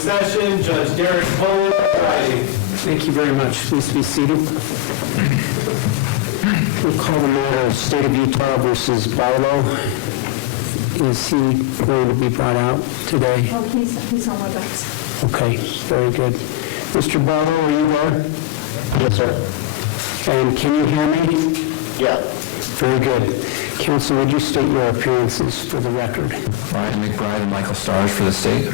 session. Judge Derek Poland presiding. Thank you very much. Please be seated. We'll call the matter of State of Utah versus Barlow. Is he going to be brought out today? Oh, he's on with us. Okay, very good. Mr. Barlow, are you there? Yes, sir. And can you hear me? Yeah. Very good. Counsel, would you state your appearances for the record? Ryan McBride and Michael Stars for the state.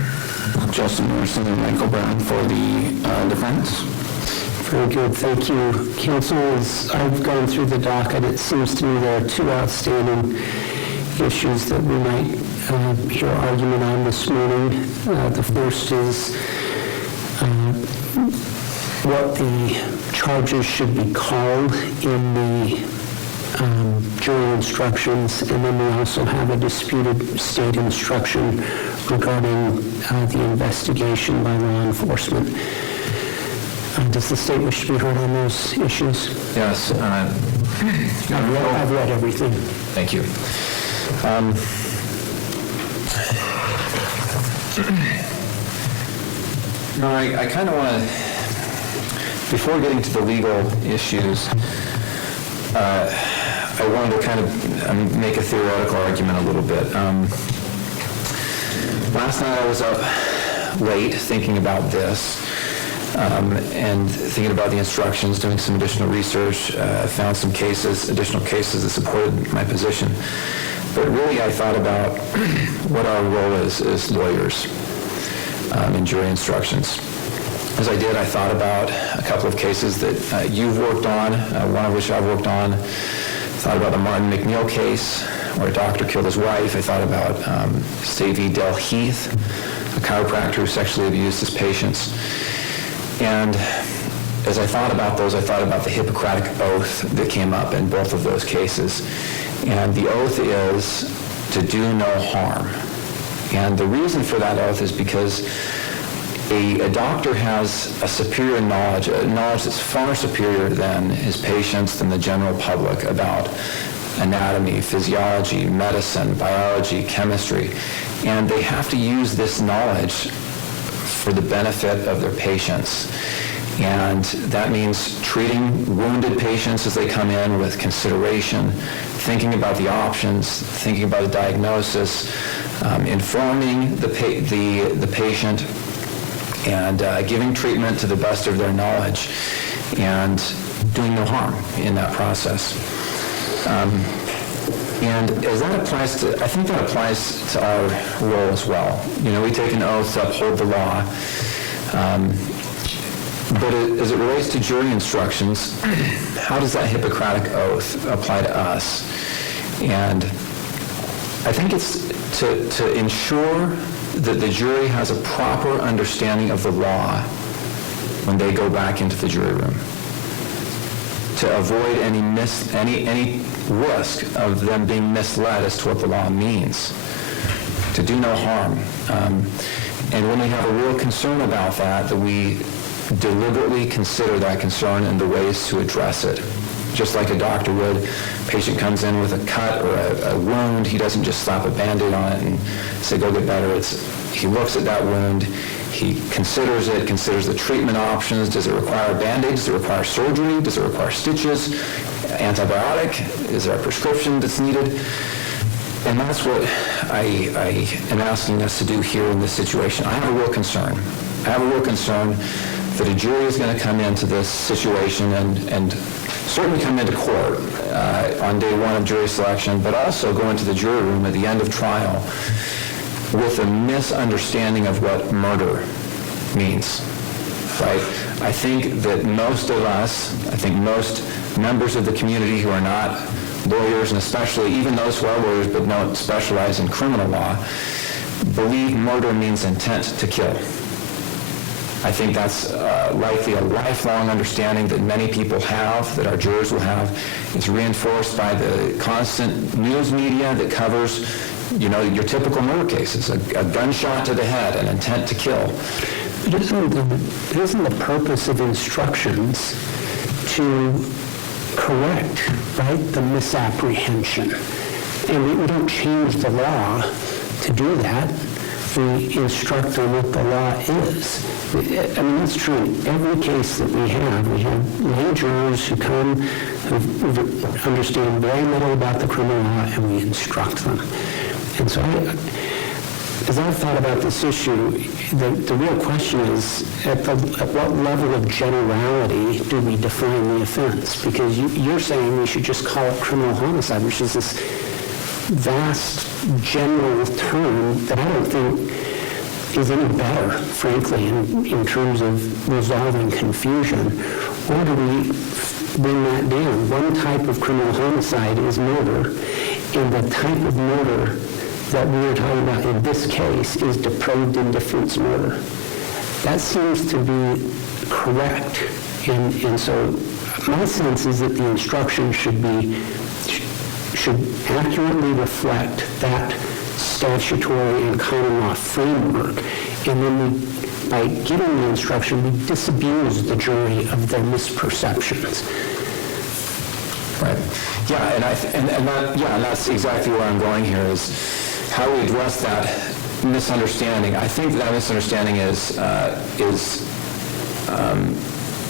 Justin Morrison and Michael Brown for the defense. Very good, thank you. Counsel, as I've gone through the docket, it seems to me there are two outstanding issues that we might hear argument on this morning. The first is what the charges should be called in the jury instructions, and then we also have a disputed state instruction regarding the investigation by law enforcement. Does the state wish to be heard on those issues? Yes. I've read everything. Thank you. No, I kind of want to, before getting to the legal issues, I wanted to kind of make a theoretical argument a little bit. Last night I was up late thinking about this and thinking about the instructions, doing some additional research. I found some cases, additional cases that supported my position. But really I thought about what our role is as lawyers in jury instructions. As I did, I thought about a couple of cases that you've worked on, one of which I've worked on. I thought about the Martin McNeil case, where a doctor killed his wife. I thought about State v. Del Heath, a chiropractor who sexually abused his patients. And as I thought about those, I thought about the Hippocratic Oath that came up in both of those cases. And the oath is to do no harm. And the reason for that oath is because a doctor has a superior knowledge, a knowledge that's far superior than his patients, than the general public, about anatomy, physiology, medicine, biology, chemistry. And they have to use this knowledge for the benefit of their patients. And that means treating wounded patients as they come in with consideration, thinking about the options, thinking about a diagnosis, informing the patient, and giving treatment to the best of their knowledge, and doing no harm in that process. And as that applies to, I think that applies to our role as well. You know, we take an oath to uphold the law, but as it relates to jury instructions, how does that Hippocratic Oath apply to us? And I think it's to ensure that the jury has a proper understanding of the law when they go back into the jury room, to avoid any risk of them being misled as to what the law means, to do no harm. And when we have a real concern about that we deliberately consider that concern and the ways to address it. Just like a doctor would, patient comes in with a cut or a wound, he doesn't just slap a Band-Aid on it and say, go get better. He looks at that wound, he considers it, considers the treatment options. Does it require a Band-Aid? Does it require surgery? Does it require stitches? Antibiotic? Is there a prescription that's needed? And that's what I am asking us to do here in this situation. I have a real concern. I have a real concern that a jury is going to come into this situation and certainly come into court on day one of jury selection, but also go into the jury room at the end of trial with a misunderstanding of what murder means, right? I think that most of us, I think most members of the community who are not lawyers, and especially even those who are lawyers but don't specialize in criminal law, believe murder means intent to kill. I think that's likely a lifelong understanding that many people have, that our jurors will have. It's reinforced by the constant news media that covers, you know, your typical murder cases, a gunshot to the head, an intent to kill. But isn't the purpose of instructions to correct, right, the misapprehension? And we don't change the law to do that. we instruct them what the law is. I mean, that's true in every case that we have. We have lay jurors who come, who understand very little about the criminal law, and we instruct them. And so as I've thought about this issue, the real question is, at what level of generality do we define the offense? Because you're saying we should just call it criminal homicide, which is this vast general term that I don't think is any better, frankly, in terms of resolving confusion. Or do we bring that down? One type of criminal homicide is murder, and the type of murder that we are talking about in this case is depraved indifference murder. That seems to be correct. And so my sense is that the instruction should accurately reflect that statutory and common law framework. And then by giving the instruction, we disabuse the jury of their misperceptions. Right. Yeah, and that's exactly where I'm going here, is how we address that misunderstanding. I think that misunderstanding is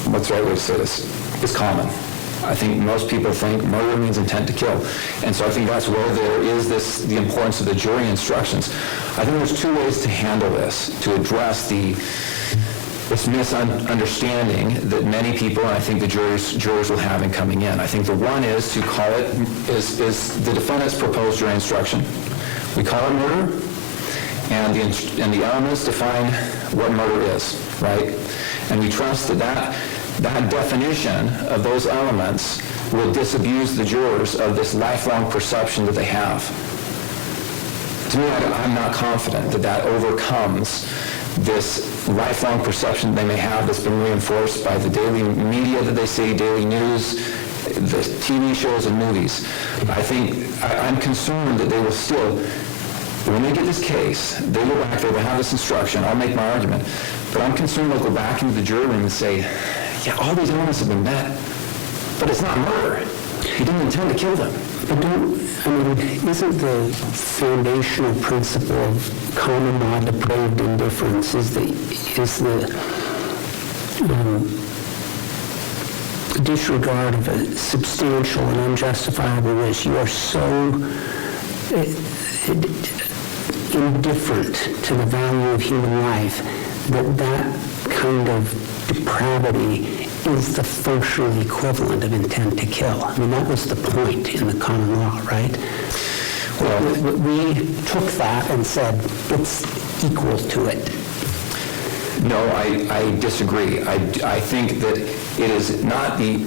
what's the right way to say this? Is common. I think most people think murder means intent to kill. And so I think that's where there is the importance of the jury instructions. I think there's two ways to handle this, to address this misunderstanding that many people, and I think the jurors will have in coming in. I think the one is to call it, is the defendant's proposed jury instruction. We call it murder, and the elements define what murder is, right? And we trust that definition of those elements will disabuse the jurors of this lifelong perception that they have. To me, I'm not confident that overcomes this lifelong perception they may have that's been reinforced by the daily media that they see, daily news, the TV shows and movies. I'm concerned that they will still, when they get this case, they go back, they will have this instruction, I'll make my argument, but I'm concerned they'll go back into the jury room and say, yeah, all these elements have been met, but it's not murder. He didn't intend to kill them. But isn't the foundational principle of common law depraved indifference is the disregard of a substantial and unjustifiable risk? You are so indifferent to the value of human life that kind of depravity is the functional equivalent of intent to kill. I mean, that was the point in the common law, right? Well, we took that and said it's equal to it. No, I disagree. I think that it is not the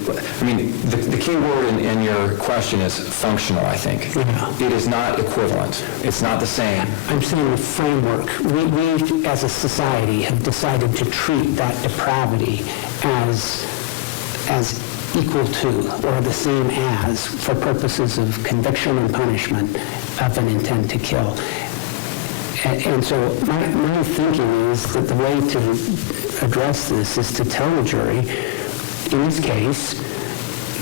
key word in your question is functional, I think. Yeah. It is not equivalent. It's not the same. I'm saying the framework. We as a society have decided to treat that depravity as equal to or the same as, for purposes of conviction and punishment, of an intent to kill. And so my thinking is that the way to address this is to tell the jury, in this case,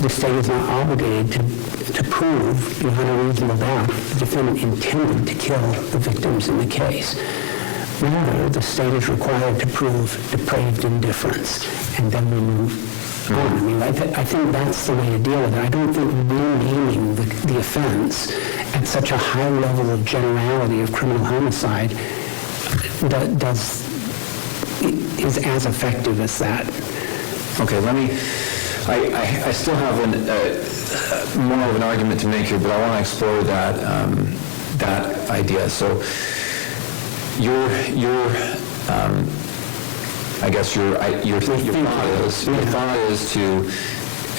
the state is not obligated to prove beyond a reasonable doubt the defendant intended to kill the victims in the case. Rather, the state is required to prove depraved indifference, and then we move on. I mean, I think that's the way to deal with it. I don't think renaming the offense at such a high level of generality of criminal homicide is as effective as that. Okay, I still have more of an argument to make here, but I want to explore that idea. So your thought is to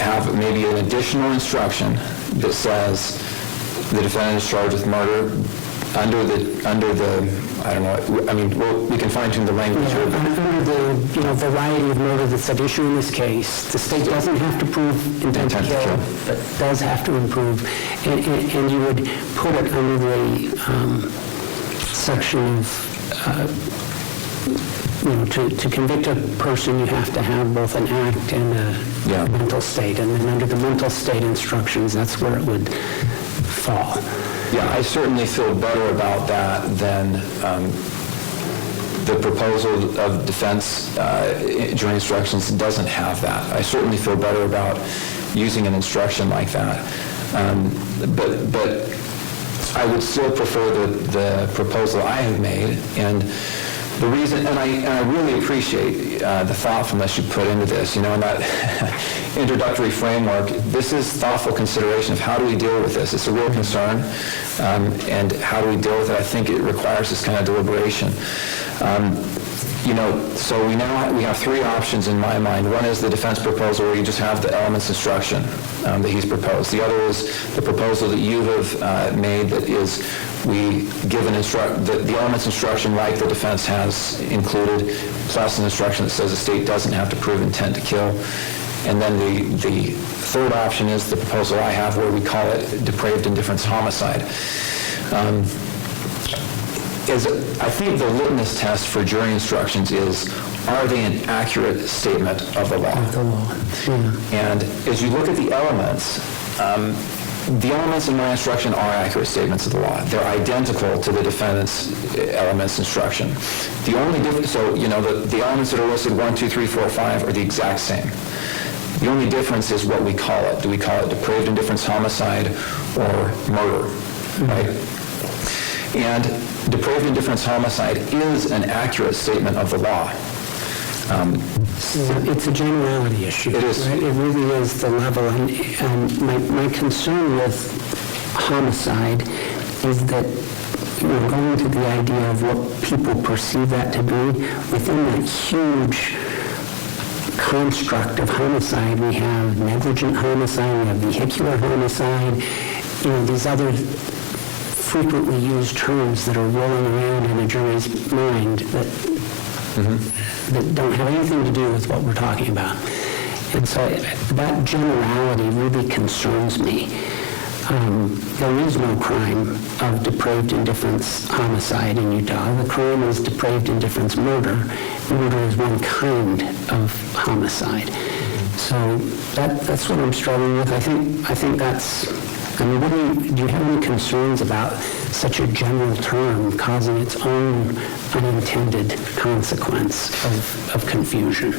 have maybe an additional instruction that says the defendant is charged with murder under the I don't know. I mean, we can fine-tune the language here. Under the variety of murder that's at issue in this case, the state doesn't have to prove intent to kill, but does have to improve, and you would put it under the section of to convict a person, you have to have both an act and a mental state, and then under the mental state instructions, that's where it would fall. Yeah, I certainly feel better about that than the proposal of defense jury instructions doesn't have that. I certainly feel better about using an instruction like that. But I would still prefer the proposal I have made, and the reason, and I really appreciate the thoughtfulness you put into this, in that introductory framework. This is thoughtful consideration of how do we deal with this. It's a real concern, and how do we deal with it? I think it requires this kind of deliberation. So we have three options in my mind. One is the defense proposal where you just have the elements instruction that he's proposed. The other is the proposal that you have made, that is we give the elements instruction like the defense has included, plus an instruction that says the state doesn't have to prove intent to kill. And then the third option is the proposal I have where we call it depraved indifference homicide. I think the litmus test for jury instructions is, are they an accurate statement of the law? Of the law, yeah. And as you look at the elements in my instruction are accurate statements of the law. They're identical to the defendant's elements instruction. The only difference, the elements that are listed 1, 2, 3, 4, 5 are the exact same. The only difference is what we call it. Do we call it depraved indifference homicide or murder, right? And depraved indifference homicide is an accurate statement of the law. It's a generality issue. It is. Right? It really is the level. And my concern with homicide is that we're going to the idea of what people perceive that to be. Within that huge construct of homicide, we have negligent homicide, we have vehicular homicide, these other frequently used terms that are rolling around in a jury's mind that don't have anything to do with what we're talking about. And so that generality really concerns me. There is no crime of depraved indifference homicide in Utah. The crime is depraved indifference murder. Murder is one kind of homicide. So that's what I'm struggling with. I think that's... do you have any concerns about such a general term causing its own unintended consequence of confusion?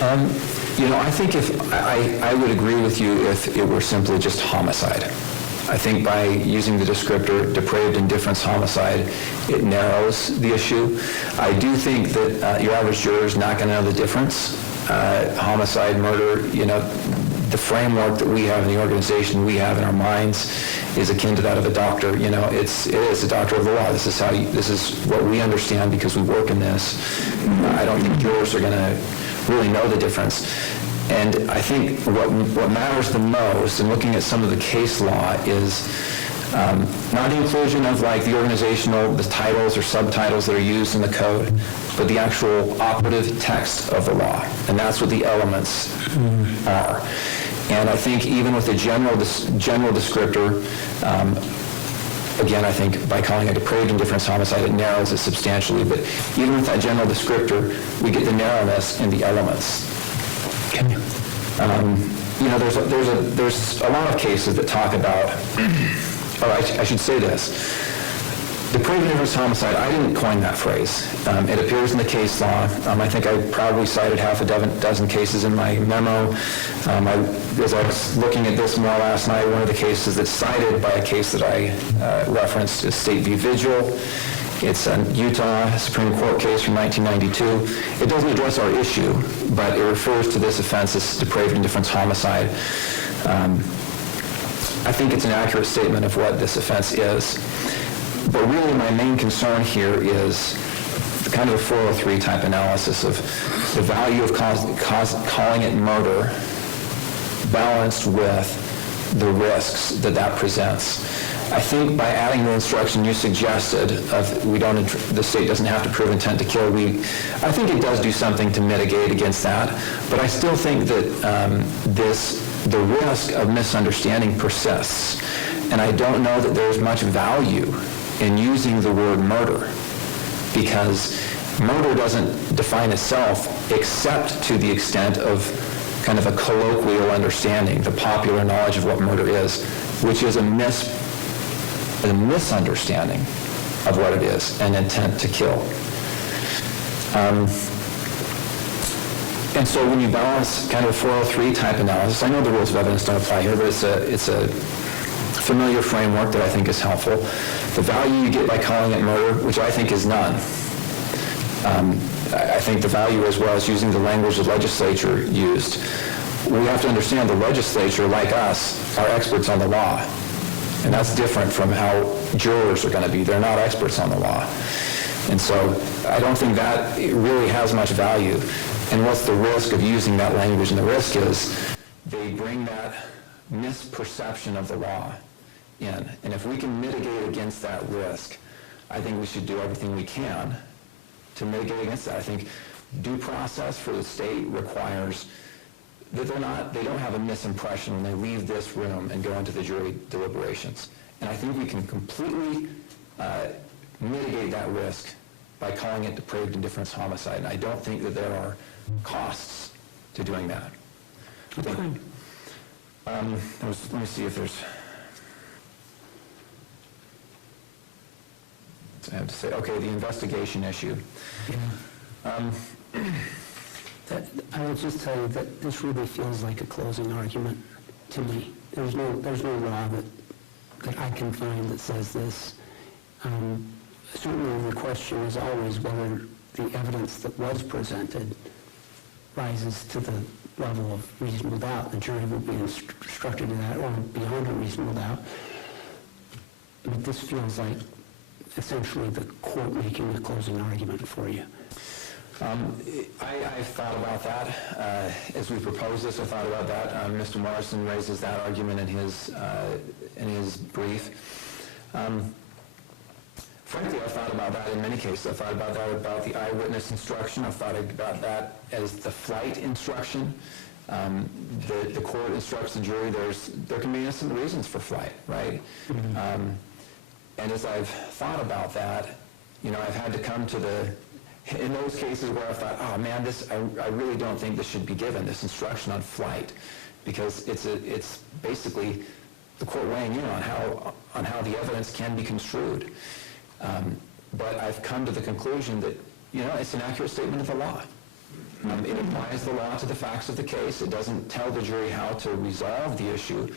I think I would agree with you if it were simply just homicide. I think by using the descriptor depraved indifference homicide, it narrows the issue. I do think that your average juror is not going to know the difference. Homicide, murder, the framework that we have in the organization, we have in our minds, is akin to that of a doctor. It is a doctor of the law. This is what we understand because we work in this. I don't think jurors are going to really know the difference. And I think what matters the most in looking at some of the case law is not the inclusion of the titles or subtitles that are used in the code, but the actual operative text of the law. And that's what the elements are. And I think even with the general descriptor, again, I think by calling it depraved indifference homicide, it narrows it substantially. But even with that general descriptor, we get the narrowness in the elements. Okay. There's a lot of cases that talk about, or I should say this, depraved indifference homicide, I didn't coin that phrase. It appears in the case law. I think I probably cited half a dozen cases in my memo. As I was looking at this more last night, one of the cases that's cited by a case that I referenced is State v. Vigil. It's a Utah Supreme Court case from 1992. It doesn't address our issue, but it refers to this offense as depraved indifference homicide. I think it's an accurate statement of what this offense is. But really my main concern here is kind of a 403 type analysis of the value of calling it murder balanced with the risks that presents. I think by adding the instruction you suggested of the state doesn't have to prove intent to kill, I think it does do something to mitigate against that. But I still think that the risk of misunderstanding persists. And I don't know that there's much value in using the word murder, because murder doesn't define itself except to the extent of kind of a colloquial understanding, the popular knowledge of what murder is, which is a misunderstanding of what it is, an intent to kill. And so when you balance kind of a 403 type analysis, I know the rules of evidence don't apply here, but it's a familiar framework that I think is helpful. The value you get by calling it murder, which I think is none. I think the value as well is using the language the legislature used. We have to understand the legislature, like us, are experts on the law. And that's different from how jurors are going to be. They're not experts on the law. And so I don't think that really has much value. And what's the risk of using that language? And the risk is they bring that misperception of the law in. And if we can mitigate against that risk, I think we should do everything we can to mitigate against that. I think due process for the state requires that they don't have a misimpression when they leave this room and go into the jury deliberations. And I think we can completely mitigate that risk by calling it depraved indifference homicide. And I don't think that there are costs to doing that. Okay. Let me see if there's... I have to say, okay, the investigation issue. I will just tell you that this really feels like a closing argument to me. There's no law that I can find that says this. Certainly the question is always whether the evidence that was presented rises to the level of reasonable doubt. The jury will be instructed in that or beyond a reasonable doubt. But this feels like essentially the court making a closing argument for you. I thought about that. As we proposed this, I thought about that. Mr. Morrison raises that argument in his brief. Frankly, I've thought about that in many cases. I've thought about that about the eyewitness instruction. I've thought about that as the flight instruction. The court instructs the jury there can be innocent reasons for flight, right? Mm-hmm. And as I've thought about that, I've had to come to in those cases where I thought, oh man, I really don't think this should be given, this instruction on flight, because it's basically the court weighing in on how the evidence can be construed. But I've come to the conclusion that, it's an accurate statement of the law. It applies the law to the facts of the case. It doesn't tell the jury how to resolve the issue,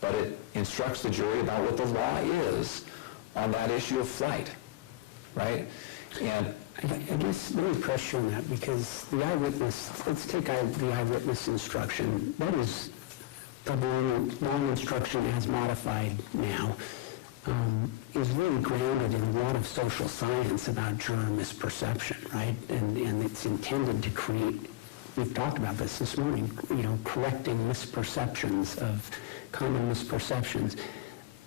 but it instructs the jury about what the law is on that issue of flight, right? And I guess let me press you on that, because the eyewitness, let's take the eyewitness instruction. That is the long instruction as modified now, is really grounded in a lot of social science about juror misperception, right? And it's intended to create, we've talked about this morning, correcting misperceptions of common misperceptions.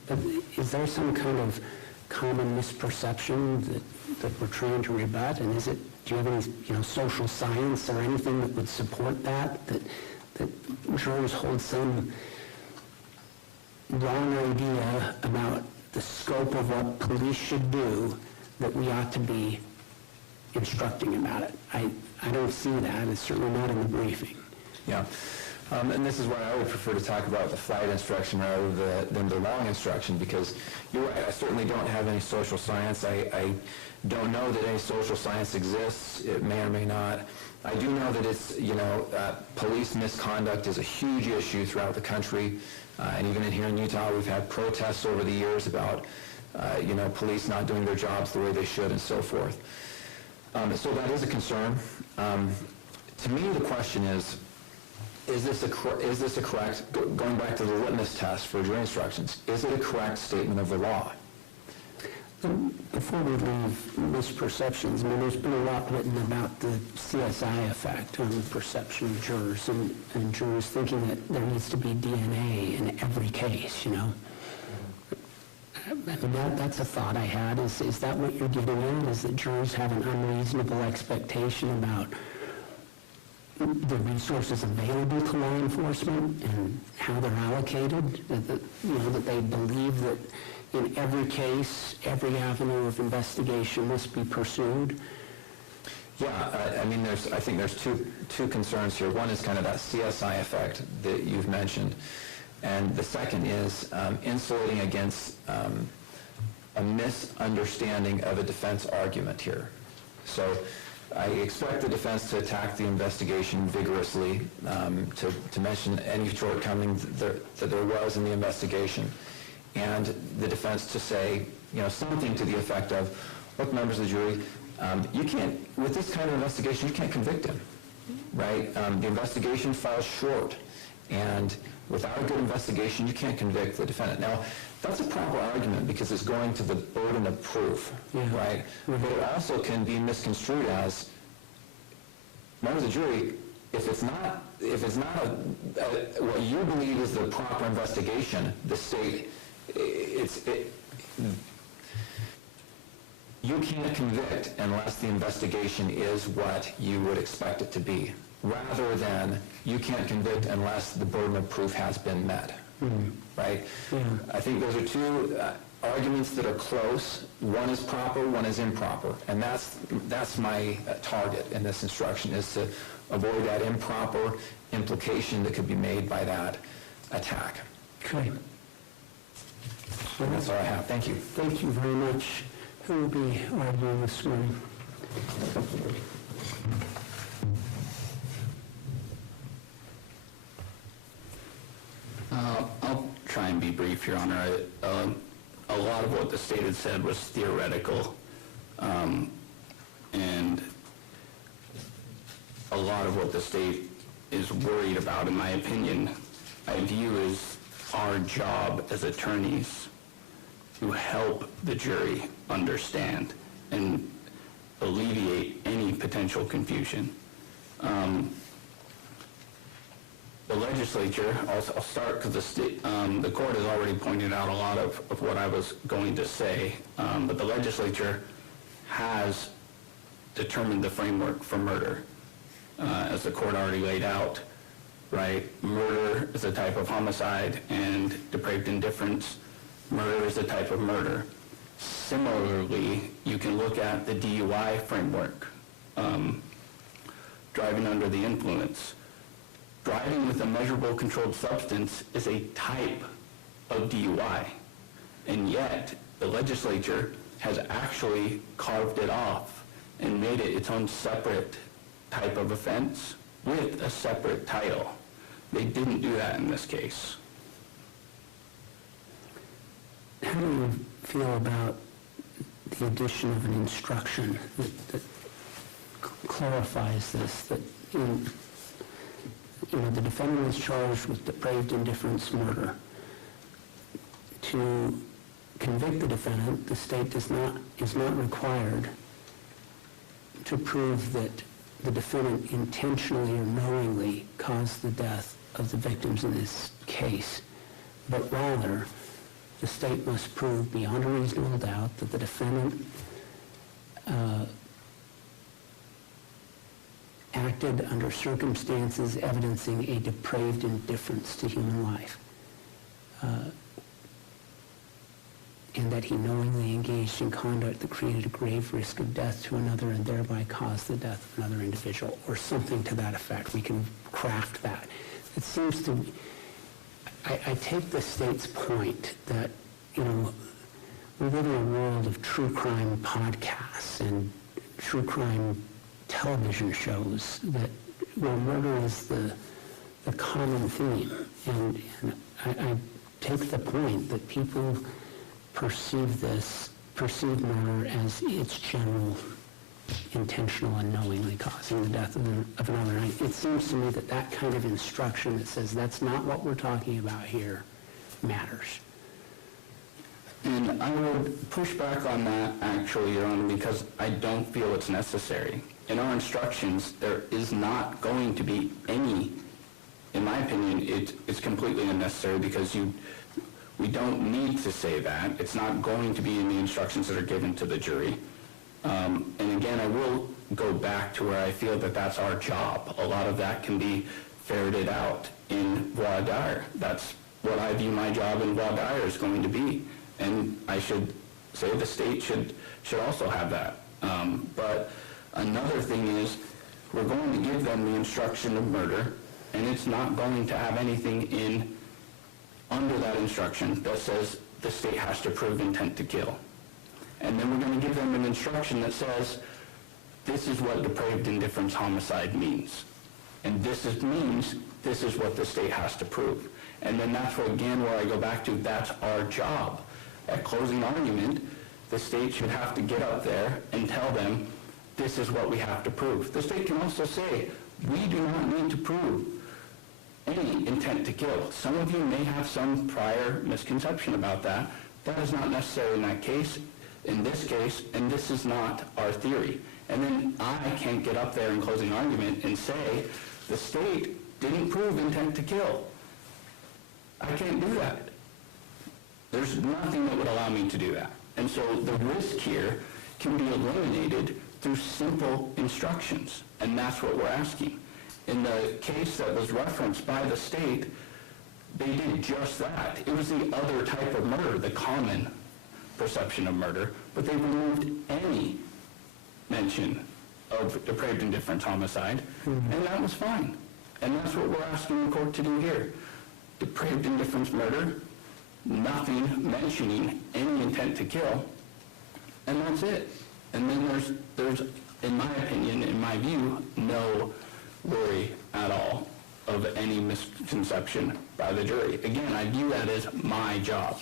But is there some kind of common misperception that we're trying to rebut? And do you have any, social science or anything that would support that jurors hold some wrong idea about the scope of what police should do that we ought to be instructing about it? I don't see that. It's certainly not in the briefing. Yeah. And this is why I would prefer to talk about the flight instruction rather than the long instruction, because you're right, I certainly don't have any social science. I don't know that any social science exists. It may or may not. I do know that it's, police misconduct is a huge issue throughout the country. And even here in Utah, we've had protests over the years about, police not doing their jobs the way they should and so forth. So that is a concern. To me, the question is this a correct, going back to the litmus test for jury instructions, is it a correct statement of the law? Before we leave misperceptions, there's been a lot written about the CSI effect on the perception of jurors and jurors thinking that there needs to be DNA in every case, that's a thought I had. Is that what you're getting at? Is that jurors have an unreasonable expectation about the resources available to law enforcement and how they're allocated? That they believe that in every case, every avenue of investigation must be pursued? Yeah, I think there's two concerns here. One is kind of that CSI effect that you've mentioned, and the second is insulating against a misunderstanding of a defense argument here. So I expect the defense to attack the investigation vigorously, to mention any shortcomings that there was in the investigation, and the defense to say, something to the effect of, look, members of the jury, you can't, with this kind of investigation, you can't convict him, right? The investigation falls short, and without a good investigation, you can't convict the defendant. Now, that's a proper argument because it's going to the burden of proof, right? But it also can be misconstrued as, members of the jury, if it's not what you believe is the proper investigation, the state, you can't convict unless the investigation is what you would expect it to be, rather than you can't convict unless the burden of proof has been met, right? I think those are two arguments that are close. One is proper, one is improper, and that's my target in this instruction, is to avoid that improper implication that could be made by that attack. Okay. And that's all I have. Thank you. Thank you very much. Who will be arguing this morning? I'll try and be brief, Your Honor. A lot of what the state had said was theoretical, and a lot of what the state is worried about, in my opinion, I view as our job as attorneys to help the jury understand and alleviate any potential confusion. The legislature, I'll start because the court has already pointed out a lot of what I was going to say, but the legislature has determined the framework for murder, as the court already laid out, right? Murder is a type of homicide, and depraved indifference, murder is a type of murder. Similarly, you can look at the DUI framework, driving under the influence. Driving with a measurable controlled substance is a type of DUI, and yet the legislature has actually carved it off and made it its own separate type of offense with a separate title. They didn't do that in this case. How do you feel about the addition of an instruction that clarifies this, that the defendant is charged with depraved indifference murder? To convict the defendant, the state is not required to prove that the defendant intentionally or knowingly caused the death of the victims in this case, but rather the state must prove beyond a reasonable doubt that the defendant acted under circumstances evidencing a depraved indifference to human life, and that he knowingly engaged in conduct that created a grave risk of death to another and thereby caused the death of another individual, or something to that effect. We can craft that. It seems to me, I take the state's point that, we live in a world of true crime podcasts and true crime television shows where murder is the common theme. And I take the point that people perceive murder as its general intentional and knowingly causing the death of another. It seems to me that kind of instruction that says that's not what we're talking about here matters. And I would push back on that, actually, Your Honor, because I don't feel it's necessary. In our instructions, there is not going to be any, in my opinion, it's completely unnecessary because we don't need to say that. It's not going to be in the instructions that are given to the jury. And again, I will go back to where I feel that that's our job. A lot of that can be ferreted out in voir dire. That's what I view my job in voir dire is going to be. And I should say the state should also have that. But another thing is we're going to give them the instruction of murder, and it's not going to have anything under that instruction that says the state has to prove intent to kill. And then we're going to give them an instruction that says this is what depraved indifference homicide means. And this is what the state has to prove. And then that's where, again, where I go back to, that's our job. At closing argument, the state should have to get up there and tell them, this is what we have to prove. The state can also say, we do not need to prove any intent to kill. Some of you may have some prior misconception about that. That is not necessarily in that case, in this case, and this is not our theory. And then I can't get up there in closing argument and say, the state didn't prove intent to kill. I can't do that. There's nothing that would allow me to do that. And so the risk here can be eliminated through simple instructions, and that's what we're asking. In the case that was referenced by the state, they did just that. It was the other type of murder, the common perception of murder, but they removed any mention of depraved indifference homicide, and that was fine. And that's what we're asking the court to do here. Depraved indifference murder, nothing mentioning any intent to kill, and that's it. And then there's, in my opinion, in my view, no worry at all of any misconception by the jury. Again, I view that as my job,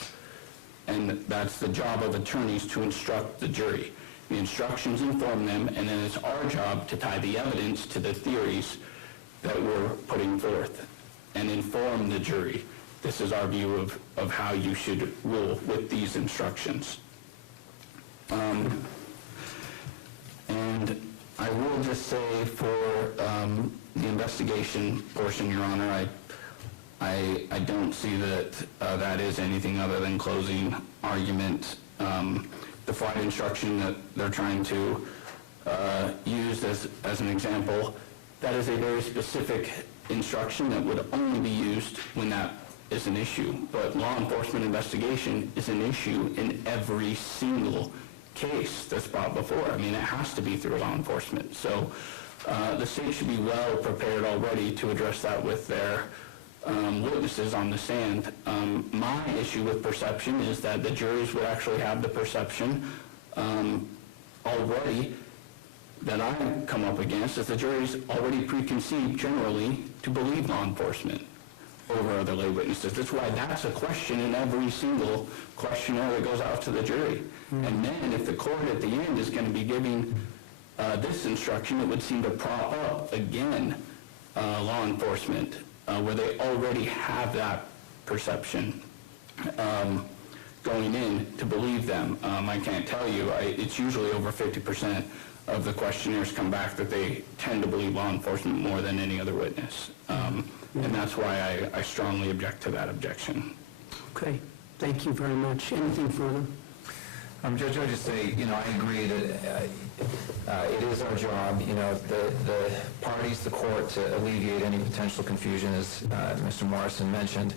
and that's the job of attorneys to instruct the jury. The instructions inform them, and then it's our job to tie the evidence to the theories that we're putting forth and inform the jury. This is our view of how you should rule with these instructions. And I will just say for the investigation portion, Your Honor, I don't see that that is anything other than closing argument. The flight instruction that they're trying to use as an example, that is a very specific instruction that would only be used when that is an issue. But law enforcement investigation is an issue in every single case that's brought before. I mean, it has to be through law enforcement. So the state should be well prepared already to address that with their witnesses on the stand. My issue with perception is that the juries would actually have the perception already that I come up against, is the jury's already preconceived generally to believe law enforcement over other lay witnesses. That's why that's a question in every single questionnaire that goes out to the jury. And then if the court at the end is going to be giving this instruction, it would seem to prop up again law enforcement where they already have that perception going in to believe them. I can't tell you, it's usually over 50% of the questionnaires come back that they tend to believe law enforcement more than any other witness. And that's why I strongly object to that objection. Okay, thank you very much. Anything further? Judge, I would just say, I agree that it is our job, the parties, the court, to alleviate any potential confusion, as Mr. Morrison mentioned.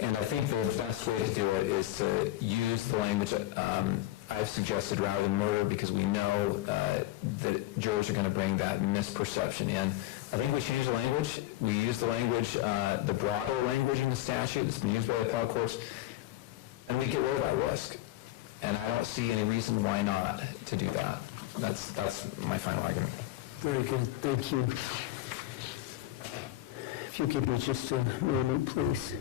And I think the best way to do it is to use the language I've suggested rather than murder, because we know that jurors are going to bring that misperception in. I think we change the language. We use the language, the broader language in the statute that's been used by the appellate courts, and we get rid of that risk. And I don't see any reason why not to do that. That's my final argument. Very good, thank you. If you give me just a moment, please.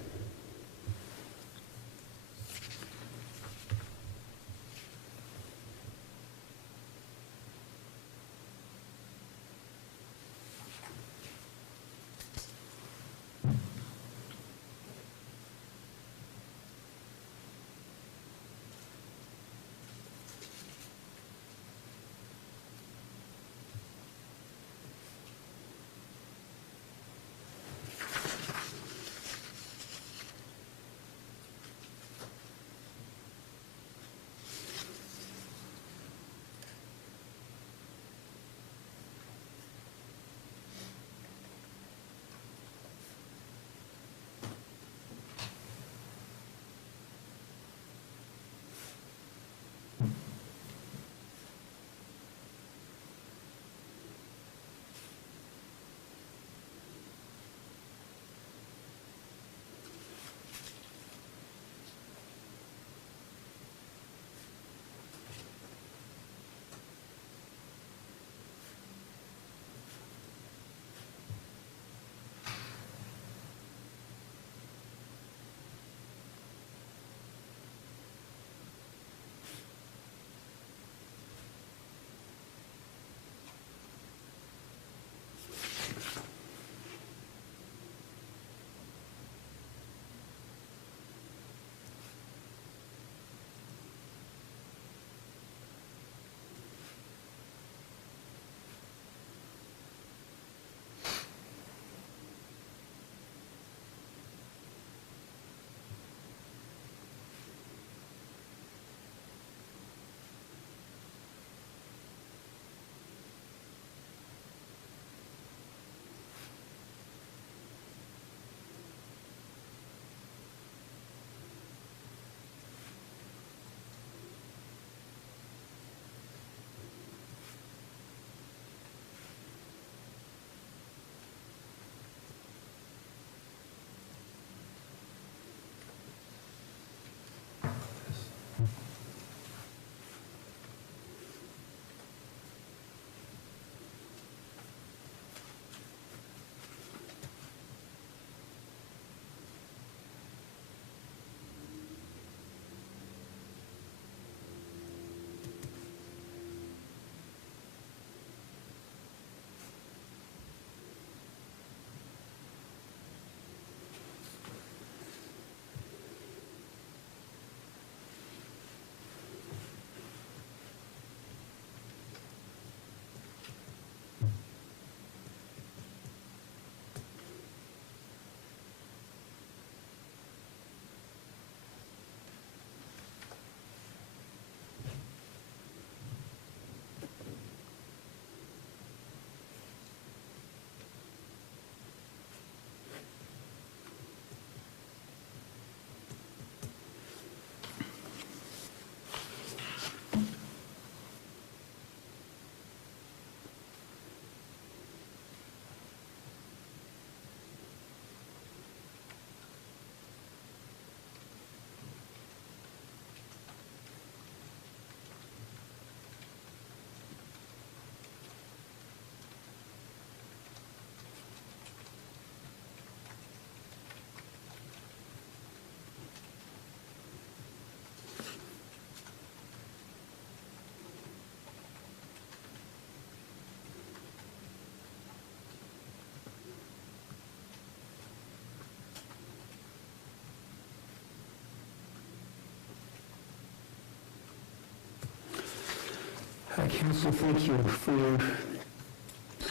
Counsel, thank you for your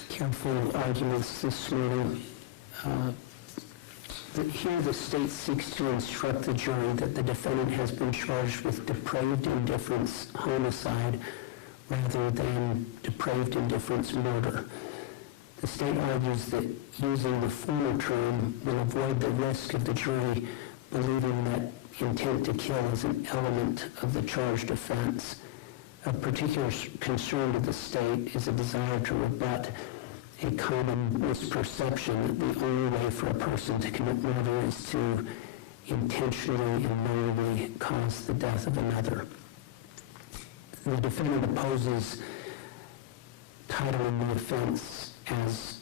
careful arguments this morning. Here the state seeks to instruct the jury that the defendant has been charged with depraved indifference homicide rather than depraved indifference murder. The state argues that using the former term will avoid the risk of the jury believing that intent to kill is an element of the charged offense. Of particular concern to the state is a desire to rebut a common misperception that the only way for a person to commit murder is to intentionally and knowingly cause the death of another. The defendant opposes titling the offense as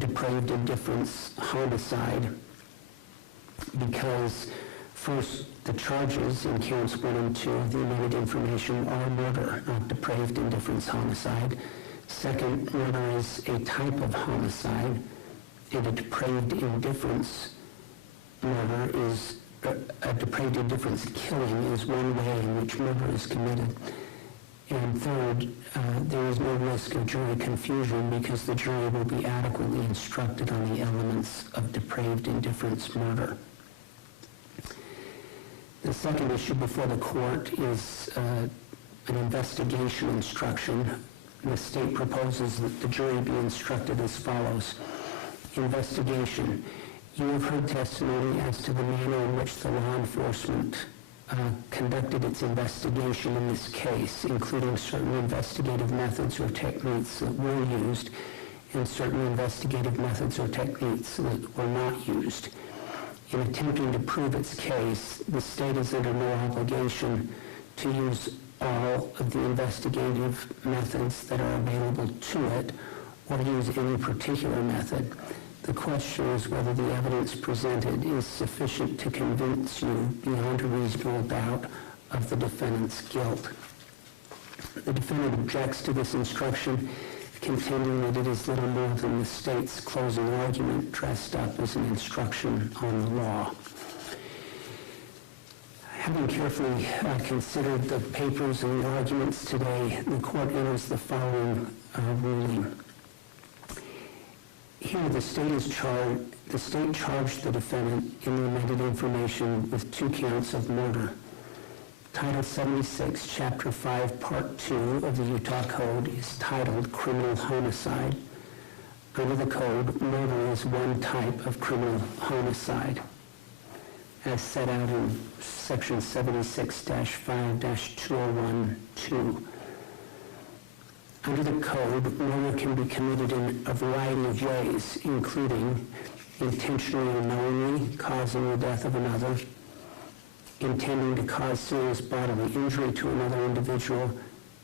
depraved indifference homicide because, first, the charges in counts 1 and 2 of the amended information are murder, not depraved indifference homicide. Second, murder is a type of homicide, and a depraved indifference murder is a depraved indifference killing is one way in which murder is committed. And third, there is no risk of jury confusion because the jury will be adequately instructed on the elements of depraved indifference murder. The second issue before the court is an investigation instruction. The state proposes that the jury be instructed as follows. Investigation. You have heard testimony as to the manner in which the law enforcement conducted its investigation in this case, including certain investigative methods or techniques that were used and certain investigative methods or techniques that were not used. In attempting to prove its case, the state is under no obligation to use all of the investigative methods that are available to it or use any particular method. The question is whether the evidence presented is sufficient to convince you beyond a reasonable doubt of the defendant's guilt. The defendant objects to this instruction, contending that it is little more than the state's closing argument dressed up as an instruction on the law. Having carefully considered the papers and the arguments today, the court enters the following ruling. Here, the state charged the defendant in the amended information with 2 counts of murder. Title 76, Chapter 5, Part 2 of the Utah Code is titled Criminal Homicide. Under the code, murder is one type of criminal homicide, as set out in Section 76-5-2012. Under the code, murder can be committed in a variety of ways, including intentionally or knowingly causing the death of another, intending to cause serious bodily injury to another individual,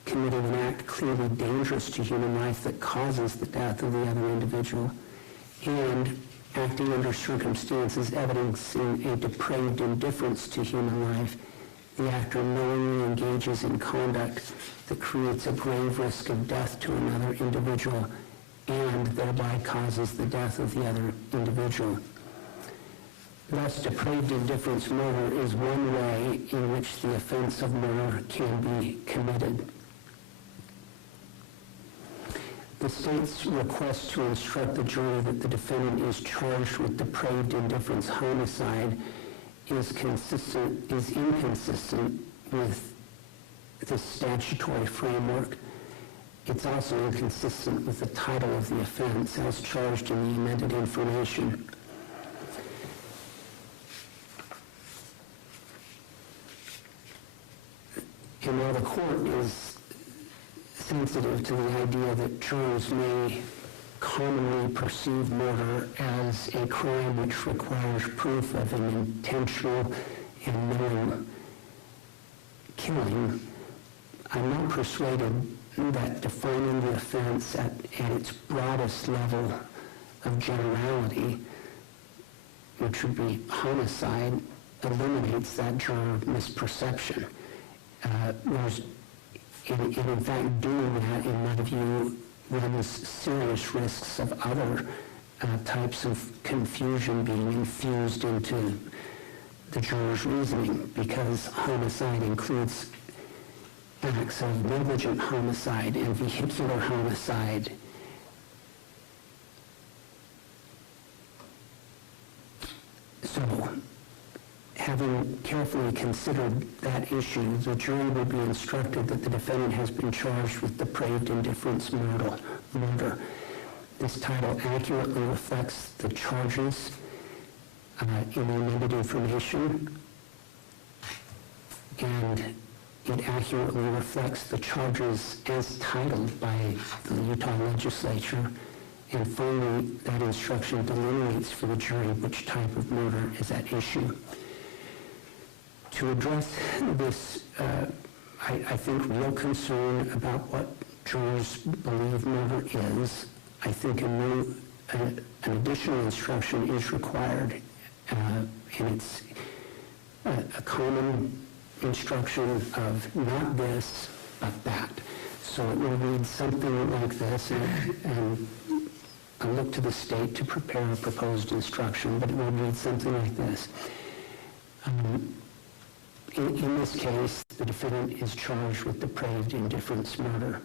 committing an act clearly dangerous to human life that causes the death of the other individual, and acting under circumstances evidencing a depraved indifference to human life. The actor knowingly engages in conduct that creates a grave risk of death to another individual and thereby causes the death of the other individual. Thus, depraved indifference murder is one way in which the offense of murder can be committed. The state's request to instruct the jury that the defendant is charged with depraved indifference homicide is inconsistent with the statutory framework. It's also inconsistent with the title of the offense as charged in the amended information. And while the court is sensitive to the idea that jurors may commonly perceive murder as a crime which requires proof of an intentional and knowing killing, I'm not persuaded that defining the offense at its broadest level of generality, which would be homicide, eliminates that juror misperception. Whereas in fact, doing that, in my view, runs serious risks of other types of confusion being infused into the juror's reasoning, because homicide includes acts of negligent homicide and vehicular homicide. So, having carefully considered that issue, the jury will be instructed that the defendant has been charged with depraved indifference murder. This title accurately reflects the charges in the amended information, and it accurately reflects the charges as titled by the Utah legislature. And finally, that instruction delineates for the jury which type of murder is at issue. To address this, I think, real concern about what jurors believe murder is, I think an additional instruction is required, and it's a common instruction of not this, but that. So it will read something like this, and I look to the state to prepare a proposed instruction, but it will read something like this. In this case, the defendant is charged with depraved indifference murder.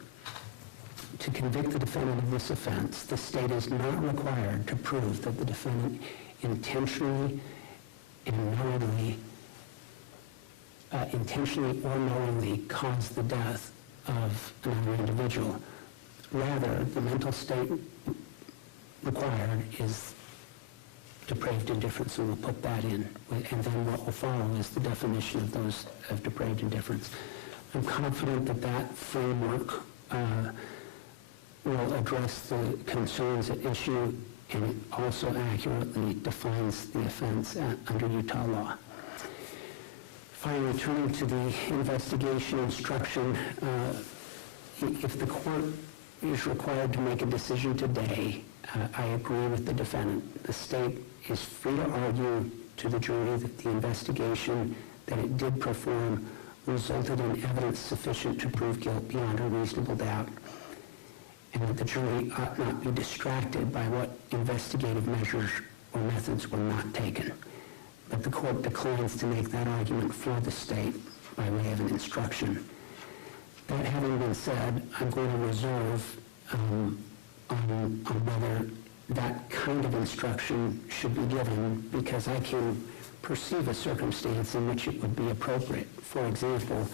To convict the defendant of this offense, the state is not required to prove that the defendant intentionally or knowingly caused the death of another individual. Rather, the mental state required is depraved indifference, and we'll put that in. And then what will follow is the definition of depraved indifference. I'm confident that that framework will address the concerns at issue, and it also accurately defines the offense under Utah law. Finally, turning to the investigation instruction, if the court is required to make a decision today, I agree with the defendant. The state is free to argue to the jury that the investigation that it did perform resulted in evidence sufficient to prove guilt beyond a reasonable doubt, and that the jury ought not be distracted by what investigative measures or methods were not taken. But the court declines to make that argument for the state by way of an instruction. That having been said, I'm going to reserve on whether that kind of instruction should be given, because I can perceive a circumstance in which it would be appropriate. For example,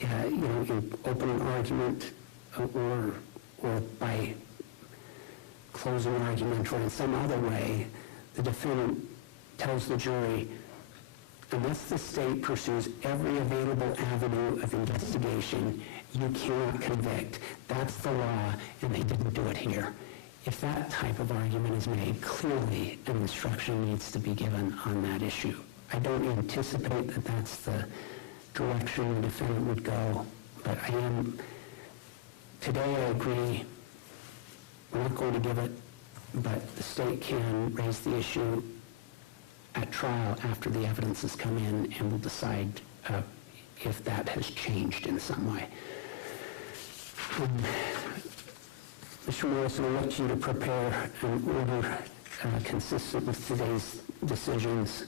in opening argument or by closing argument or in some other way, the defendant tells the jury, unless the state pursues every available avenue of investigation, you cannot convict. That's the law, and they didn't do it here. If that type of argument is made, clearly an instruction needs to be given on that issue. I don't anticipate that that's the direction the defendant would go, but today I agree, we're not going to give it, but the state can raise the issue at trial after the evidence has come in, and we'll decide if that has changed in some way. Mr. Morrison, I want you to prepare an order consistent with today's decisions.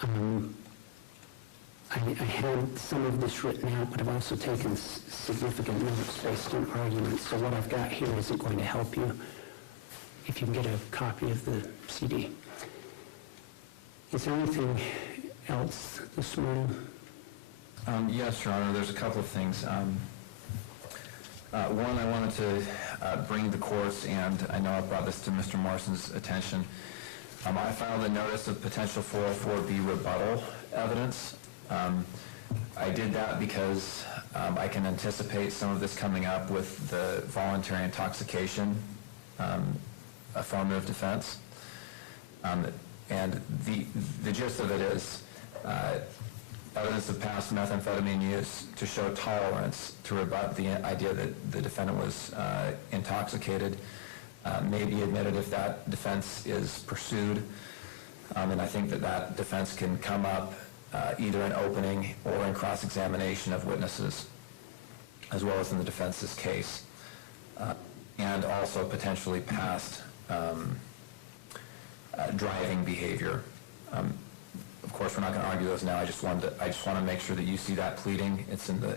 I had some of this written out, but I've also taken significant notes based on arguments, so what I've got here isn't going to help you. If you can get a copy of the CD. Is there anything else this morning? Yes, Your Honor, there's a couple of things. One, I wanted to bring the court's, and I know I brought this to Mr. Morrison's attention. I filed a notice of potential 404B rebuttal evidence. I did that because I can anticipate some of this coming up with the voluntary intoxication affirmative defense. And the gist of it is evidence of past methamphetamine use to show tolerance to rebut the idea that the defendant was intoxicated may be admitted if that defense is pursued. And I think that defense can come up either in opening or in cross-examination of witnesses, as well as in the defense's case, and also potentially past driving behavior. Of course, we're not going to argue those now. I just want to make sure that you see that pleading. It's in the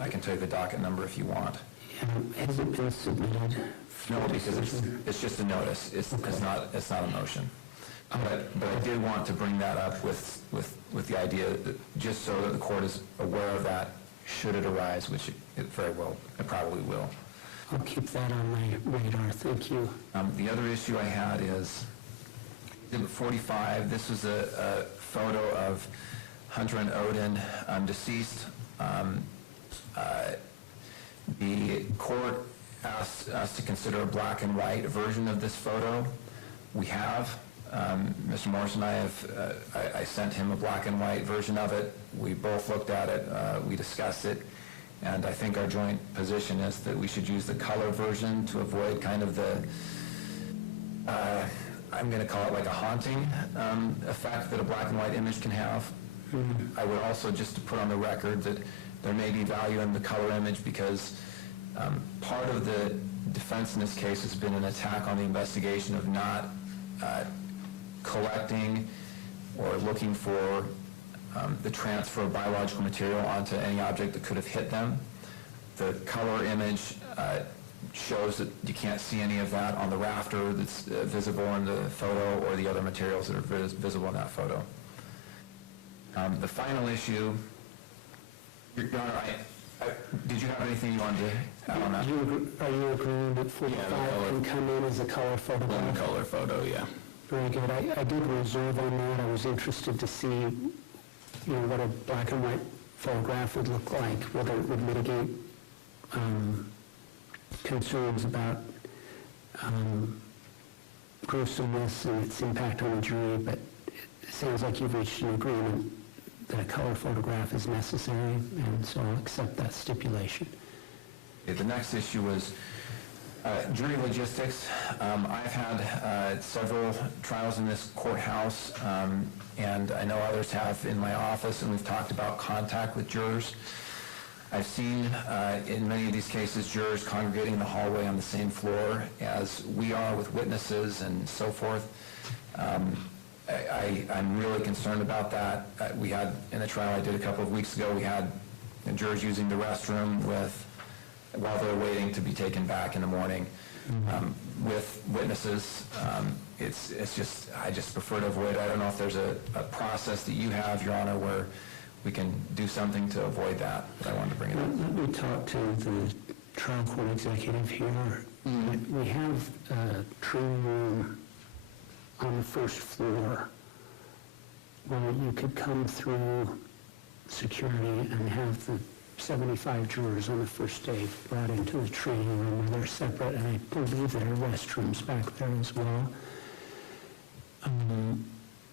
I can tell you the docket number if you want. Has it been submitted? No, because it's just a notice. It's not a motion. But I did want to bring that up with the idea that just so that the court is aware of that, should it arise, which it probably will. I'll keep that on my radar, thank you. The other issue I had is Exhibit 45. This was a photo of Hunter and Odin, deceased. The court asked us to consider a black and white version of this photo. We have. Mr. Morris and I sent him a black and white version of it. We both looked at it. We discussed it. And I think our joint position is that we should use the color version to avoid kind of the, I'm going to call it like a haunting effect that a black and white image can have. Mm-hmm. I would also just to put on the record that there may be value in the color image because part of the defense in this case has been an attack on the investigation of not collecting or looking for the transfer of biological material onto any object that could have hit them. The color image shows that you can't see any of that on the rafter that's visible in the photo or the other materials that are visible in that photo. The final issue, Your Honor, did you have anything you wanted to add on that? Are you agreeing that 45 can come in as a color photograph? One color photo, yeah. Very good. I did reserve on that. I was interested to see, what a black and white photograph would look like, whether it would mitigate concerns about gruesomeness and its impact on the jury, but it sounds like you've reached an agreement that a color photograph is necessary, and so I'll accept that stipulation. The next issue was jury logistics. I've had several trials in this courthouse, and I know others have in my office, and we've talked about contact with jurors. I've seen in many of these cases jurors congregating in the hallway on the same floor as we are with witnesses and so forth. I'm really concerned about that. We had, in the trial I did a couple of weeks ago, we had jurors using the restroom while they were waiting to be taken back in the morning with witnesses. It's just, I just prefer to avoid. I don't know if there's a process that you have, Your Honor, where we can do something to avoid that, but I wanted to bring it up. Let me talk to the trial court executive here. We have a training room on the first floor where you could come through security and have the 75 jurors on the first day brought into the training room where they're separate, and I believe there are restrooms back there as well.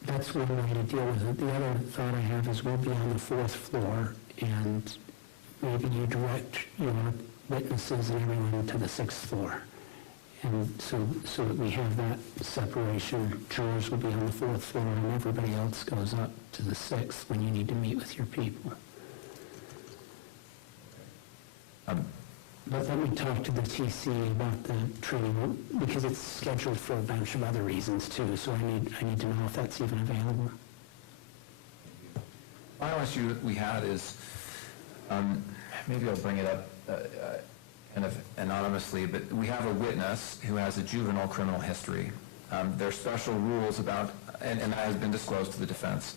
That's one way to deal with it. The other thought I have is we'll be on the fourth floor, and maybe you direct your witnesses and everyone to the sixth floor. And so that we have that separation. Jurors will be on the fourth floor, and everybody else goes up to the sixth when you need to meet with your people. But let me talk to the TC about the training room, because it's scheduled for a bunch of other reasons too, so I need to know if that's even available. Final issue that we had is, maybe I'll bring it up kind of anonymously, but we have a witness who has a juvenile criminal history. There are special rules about, and that has been disclosed to the defense,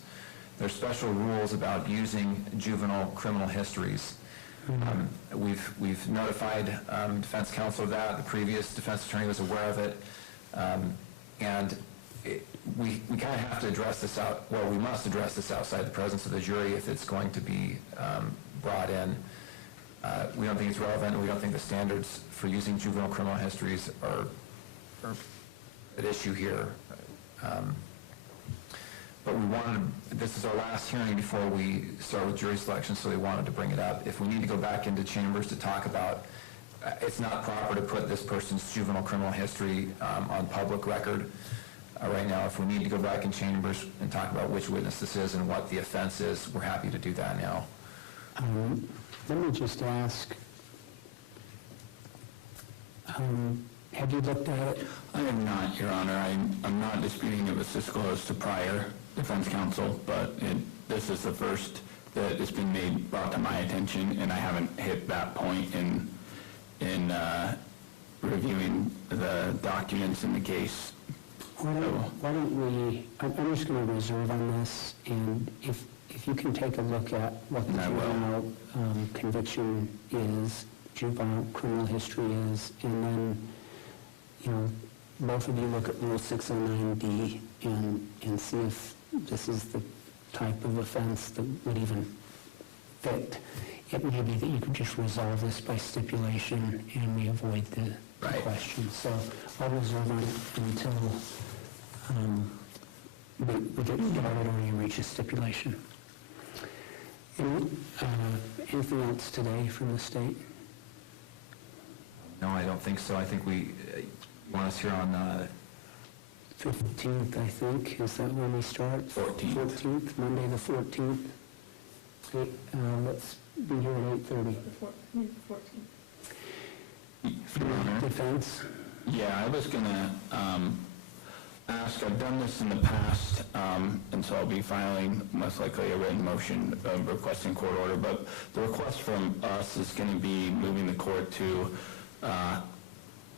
there are special rules about using juvenile criminal histories. We've notified defense counsel of that. The previous defense attorney was aware of it. And we kind of have to address this out, well, we must address this outside the presence of the jury if it's going to be brought in. We don't think it's relevant, and we don't think the standards for using juvenile criminal histories are at issue here. But we wanted, this is our last hearing before we start with jury selection, so we wanted to bring it up. If we need to go back into chambers to talk about, it's not proper to put this person's juvenile criminal history on public record right now. If we need to go back in chambers and talk about which witness this is and what the offense is, we're happy to do that now. Let me just ask, have you looked at it? I have not, Your Honor. I'm not disputing it was disclosed to prior defense counsel, but this is the first that it's been brought to my attention, and I haven't hit that point in reviewing the documents in the case. Why don't we, I'm just going to reserve on this, and if you can take a look at what the juvenile conviction is, juvenile criminal history is, and then, both of you look at Rule 609D and see if this is the type of offense that would even fit. It may be that you could just resolve this by stipulation and we avoid the question. So I'll reserve on it until we get started or you reach a stipulation. Anything else today from the state? No, I don't think so. I think we want us here on 15th, I think. Is that when we start? 14th. 14th, Monday the 14th. Let's be here at 8:30. The 14th. Defense? Yeah, I was going to ask, I've done this in the past, and so I'll be filing most likely a written motion requesting court order, but the request from us is going to be moving the court to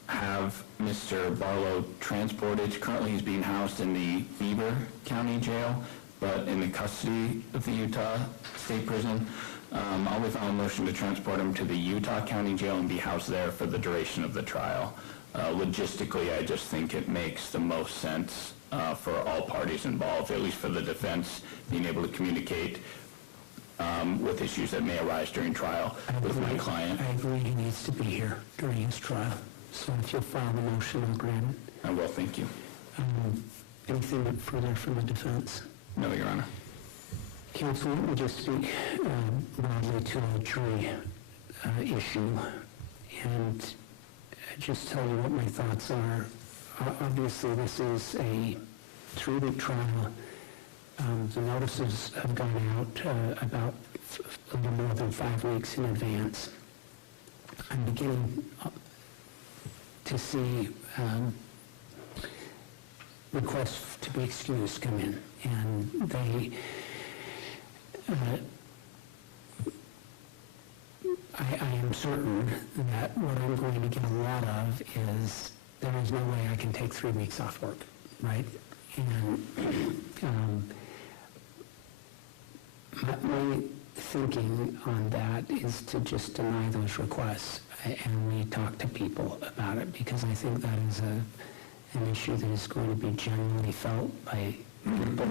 have Mr. Barlow transported. Currently he's being housed in the Beaver County Jail, but in the custody of the Utah State Prison. I'll be filing a motion to transport him to the Utah County Jail and be housed there for the duration of the trial. Logistically, I just think it makes the most sense for all parties involved, at least for the defense, being able to communicate with issues that may arise during trial with my client. I agree he needs to be here during his trial. So if you'll file the motion, I'll grant it. I will, thank you. Anything further from the defense? No, Your Honor. Counsel, let me just speak broadly to the jury issue and just tell you what my thoughts are. Obviously, this is a 3-week trial. The notices have gone out about a little more than 5 weeks in advance. I'm beginning to see requests to be excused come in, and they I am certain that what I'm going to get a lot of is there is no way I can take 3 weeks off work, right? And my thinking on that is to just deny those requests and we talk to people about it, because I think that is an issue that is going to be generally felt by people,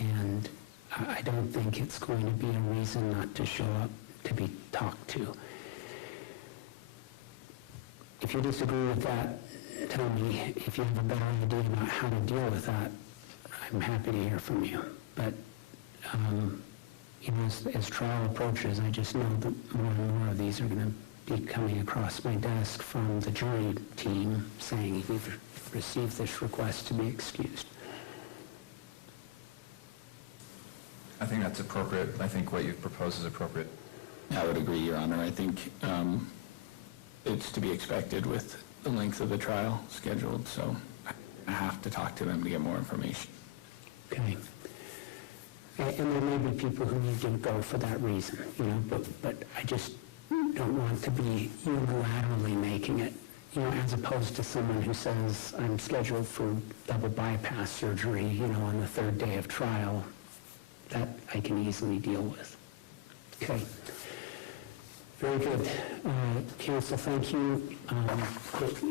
and I don't think it's going to be a reason not to show up to be talked to. If you disagree with that, tell me. If you have a better idea about how to deal with that, I'm happy to hear from you. But as trial approaches, I just know that more and more of these are going to be coming across my desk from the jury team saying we've received this request to be excused. I think that's appropriate. I think what you've proposed is appropriate. I would agree, Your Honor. I think it's to be expected with the length of the trial scheduled, so I have to talk to them to get more information. Okay. And there may be people who need to go for that reason, but I just don't want to be unilaterally making it, as opposed to someone who says, I'm scheduled for double bypass surgery, on the 3rd day of trial. That I can easily deal with. Okay. Very good. Counsel, thank you.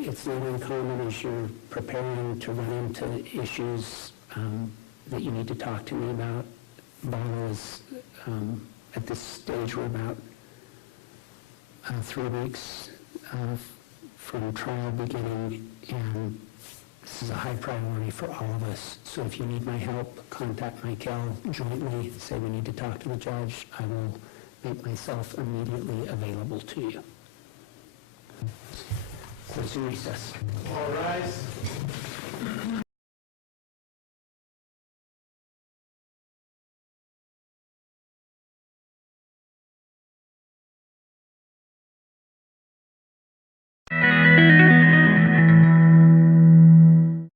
It's not uncommon as you're preparing to run into issues that you need to talk to me about. Barlow is, at this stage, we're about 3 weeks from trial beginning, and this is a high priority for all of us. So if you need my help, contact Michael jointly, say we need to talk to the judge. I will make myself immediately available to you. Closing recess. All rise.